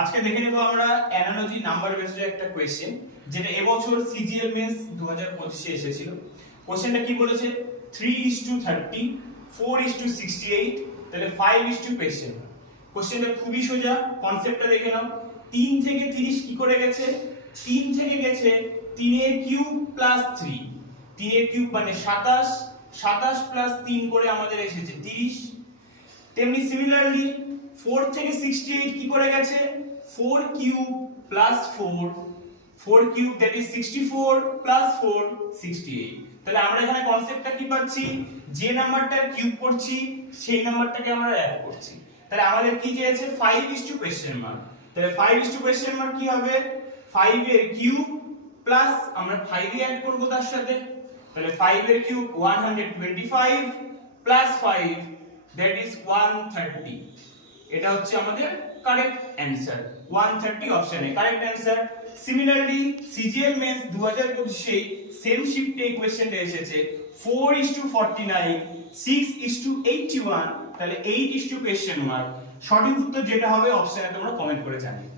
আজকে দেখে নেব আমরা অ্যানালজি নাম্বার বেসড একটা কোশ্চেন, যেটা এবছর সিজিএল মেন্স 2025 এ এসেছিল। কোশ্চেনটা কি বলেছে? 3:30, 4:68, তাহলে 5:, কোশ্চেন। কোশ্চেনটা খুবই সোজা, কনসেপ্টটা দেখে নাও। 3 থেকে 30 কি করে গেছে? 3 থেকে গেছে 3 এর কিউব প্লাস 3। 3 এর কিউব মানে 27, 27 প্লাস 3 করে আমাদের এসেছে 30। তেমনি সিমিলারলি 4 থেকে 68 কি করে গেছে? 4 cube plus 4, 4 cube that is 64 plus 4 68। তাহলে আমরা এখানে কনসেপ্টটা কি পাচ্ছি? যে নাম্বারটার কিউব করছি সেই নাম্বারটাকে আমরা অ্যাড করছি। তাহলে আমাদের কি চেয়েছে? 5:, কোশ্চেন মার্ক। তাহলে 5:, কোশ্চেন মার্ক কি হবে? 5 এর কিউব প্লাস আমরা 5 এ অ্যাড করব তার সাথে। তাহলে 5 এর কিউব 125 প্লাস 5 that is 130। এটা হচ্ছে আমাদের কারেক্ট অ্যানসার। 130 অপশনে correct answer. Similarly CGL mains 2025 এ সেম শিফটে এই কোশ্চেনটা এসেছে 4:49, 6:81, তাহলে 8:, কোশ্চেন মার্ক। সঠিক উত্তর যেটা হবে অপশনে তোমরা কমেন্ট করে জানিও।